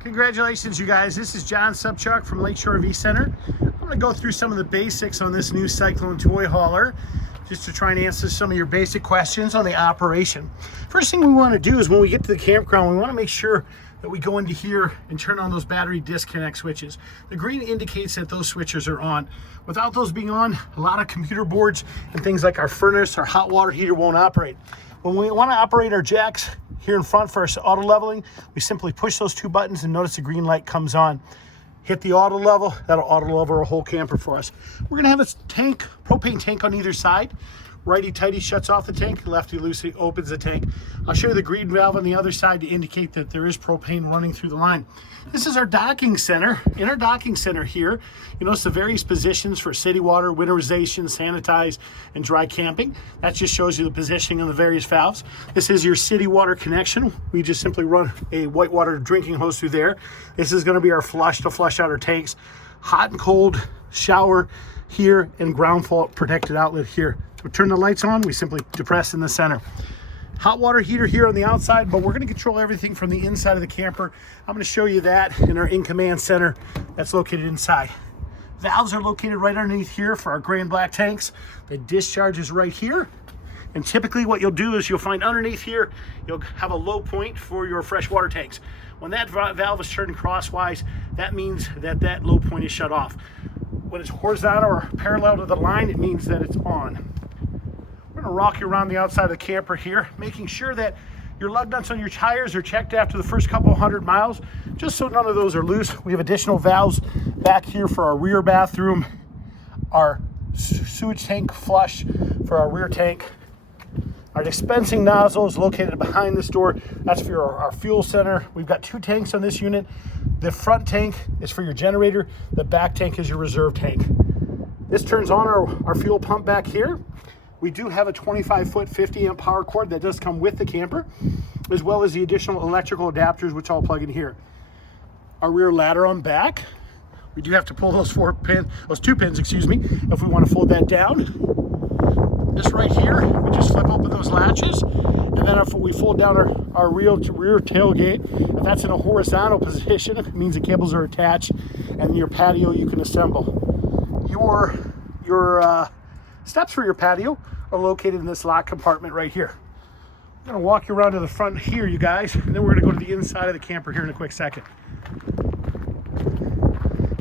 Congratulations, you guys. This is John Subchuck from Lakeshore RV Center. I'm going to go through some of the basics on this new Cyclone toy hauler, just to try and answer some of your basic questions on the operation. First thing we want to do is when we get to the campground, we want to make sure that we go into here and turn on those battery disconnect switches. The green indicates that those switches are on. Without those being on, a lot of computer boards and things like our furnace, our hot water heater won't operate. When we want to operate our jacks here in front for our auto leveling, we simply push those two buttons and notice the green light comes on. Hit the auto level, that'll auto level a whole camper for us. We're gonna have a tank, propane tank on either side. Righty-tighty shuts off the tank, lefty-loosey opens the tank. I'll show you the green valve on the other side to indicate that there is propane running through the line. This is our docking center. In our docking center here, you notice the various positions for city water, winterization, sanitize, and dry camping. That just shows you the positioning of the various valves. This is your city water connection. We just simply run a whitewater drinking hose through there. This is gonna be our flush to flush out our tanks. Hot and cold shower here and ground fault protected outlet here. To turn the lights on, we simply depress in the center. Hot water heater here on the outside, but we're going to control everything from the inside of the camper. I'm going to show you that in our in-command center that's located inside. Valves are located right underneath here for our gray and black tanks. The discharge is right here. And typically what you'll do is you'll find underneath here, you'll have a low point for your freshwater tanks. When that valve is turned crosswise, that means that that low point is shut off. When it's horizontal or parallel to the line, it means that it's on. We're gonna rock you around the outside of the camper here, making sure that your lug nuts on your tires are checked after the first couple 100 miles, just so none of those are loose. We have additional valves back here for our rear bathroom, our sewage tank flush for our rear tank. Our dispensing nozzle is located behind this door. That's for our fuel center. We've got two tanks on this unit. The front tank is for your generator. The back tank is your reserve tank. This turns on our fuel pump back here. We do have a 25-foot 50-amp power cord that does come with the camper, as well as the additional electrical adapters, which I'll plug in here. Our rear ladder on back. We do have to pull those two pins, excuse me, if we want to fold that down. This right here, we just flip open those latches, and then if we fold down our rear tailgate, if that's in a horizontal position, it means the cables are attached, and your patio you can assemble. Your steps for your patio are located in this lock compartment right here. I'm gonna walk you around to the front here, you guys, and then we're gonna go to the inside of the camper here in a quick second.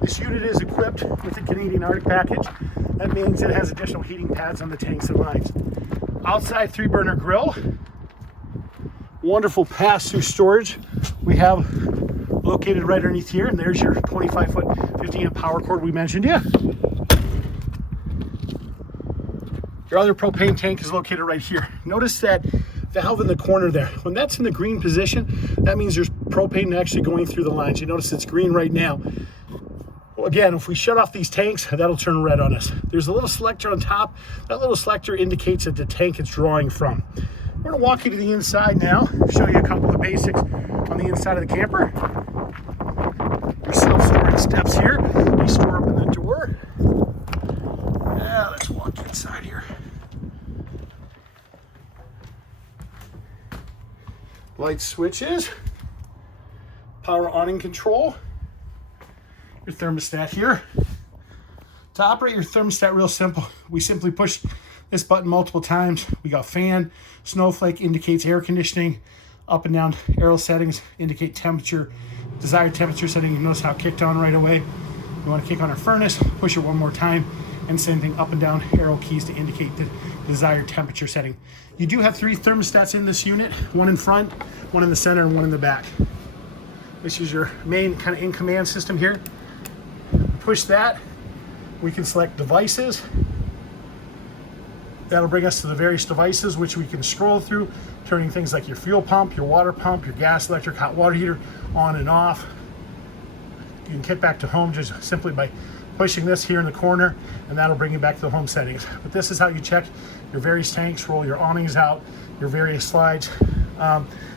This unit is equipped with a Canadian Arctic package. That means it has additional heating pads on the tanks and lines. Outside 3-burner grill. Wonderful pass-through storage we have located right underneath here, and there's your 25-foot 50-amp power cord we mentioned. Yeah. Your other propane tank is located right here. Notice that valve in the corner there. When that's in the green position, that means there's propane actually going through the lines. You notice it's green right now. Well, again, if we shut off these tanks, that'll turn red on us. There's a little selector on top. That little selector indicates that the tank it's drawing from. We're gonna walk you to the inside now, show you a couple of the basics on the inside of the camper. Your self-storage steps here. They store up in the door. Let's walk inside here. Light switches, power awning control, your thermostat here. To operate your thermostat, real simple. We simply push this button multiple times. We got fan, snowflake indicates air conditioning, up and down arrow settings indicate temperature, desired temperature setting. You notice how it kicked on right away. You want to kick on our furnace, push it one more time, and same thing, up and down arrow keys to indicate the desired temperature setting. You do have 3 thermostats in this unit, one in front, one in the center, and one in the back. This is your main kind of in-command system here. Push that, we can select devices. That'll bring us to the various devices which we can scroll through, turning things like your fuel pump, your water pump, your gas, electric, hot water heater on and off. You can get back to home just simply by pushing this here in the corner, and that'll bring you back to the home settings. But this is how you check your various tanks, roll your awnings out, your various slides.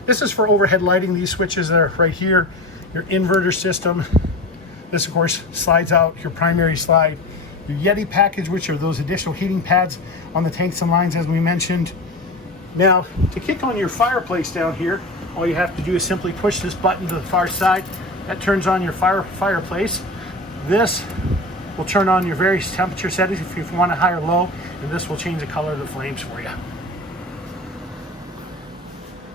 This is for overhead lighting. These switches that are right here, your inverter system. This, of course, slides out your primary slide. Your Yeti package, which are those additional heating pads on the tanks and lines, as we mentioned. Now, to kick on your fireplace down here, all you have to do is simply push this button to the far side. That turns on your fireplace. This will turn on your various temperature settings if you want a high or low, and this will change the color of the flames for you.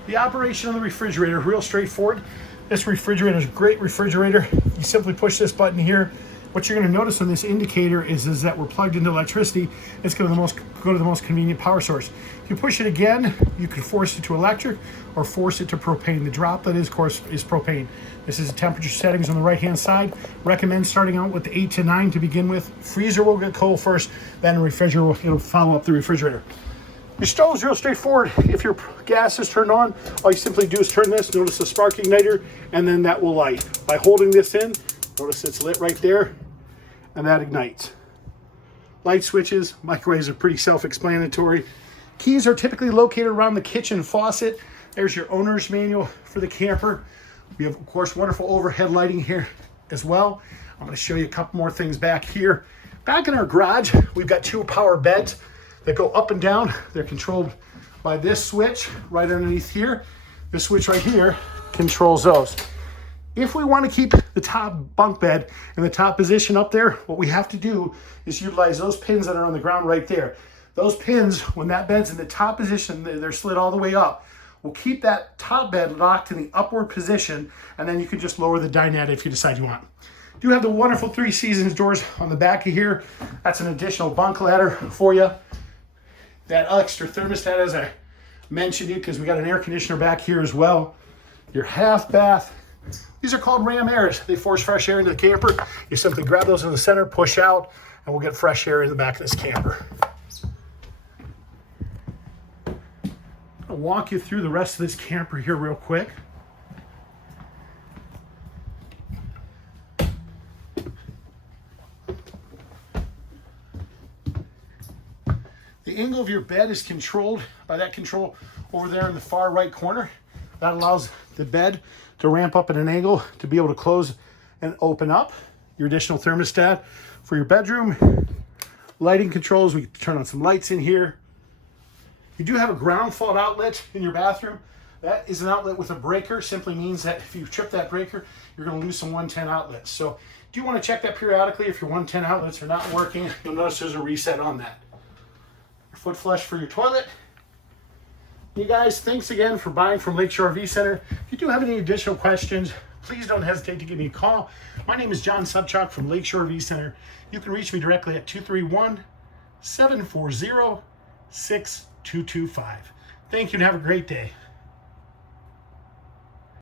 The operation of the refrigerator, real straightforward. This refrigerator is a great refrigerator. You simply push this button here. What you're going to notice on this indicator is that we're plugged into electricity. It's going to go to the most convenient power source. If you push it again, you can force it to electric or force it to propane. The droplet, of course, is propane. This is the temperature settings on the right-hand side. Recommend starting out with the 8 to 9 to begin with. Freezer will get cold first, then the refrigerator will follow up the refrigerator. Your stove is real straightforward. If your gas is turned on, all you simply do is turn this, notice the spark igniter, and then that will light. By holding this in, notice it's lit right there, and that ignites. Light switches, microwaves are pretty self-explanatory. Keys are typically located around the kitchen faucet. There's your owner's manual for the camper. We have, of course, wonderful overhead lighting here as well. I'm going to show you a couple more things back here. Back in our garage, we've got 2 power beds that go up and down. They're controlled by this switch right underneath here. This switch right here controls those. If we want to keep the top bunk bed in the top position up there, what we have to do is utilize those pins that are on the ground right there. Those pins, when that bed's in the top position, they're slid all the way up. We'll keep that top bed locked in the upward position, and then you can just lower the dinette if you decide you want. Do have the wonderful 3 Seasons doors on the back of here. That's an additional bunk ladder for you. That extra thermostat, as I mentioned, because we got an air conditioner back here as well. Your half bath. These are called Ram Airs. They force fresh air into the camper. You simply grab those in the center, push out, and we'll get fresh air in the back of this camper. I'll walk you through the rest of this camper here real quick. The angle of your bed is controlled by that control over there in the far right corner. That allows the bed to ramp up at an angle to be able to close and open up. Your additional thermostat for your bedroom. Lighting controls, we can turn on some lights in here. You do have a ground fault outlet in your bathroom. That is an outlet with a breaker. Simply means that if you trip that breaker, you're going to lose some 110 outlets. So do you want to check that periodically? If your 110 outlets are not working, you'll notice there's a reset on that. Your foot flush for your toilet. You guys, thanks again for buying from Lakeshore RV Center. If you do have any additional questions, please don't hesitate to give me a call. My name is John Subchak from Lakeshore RV Center. You can reach me directly at 231-740-6225. Thank you and have a great day.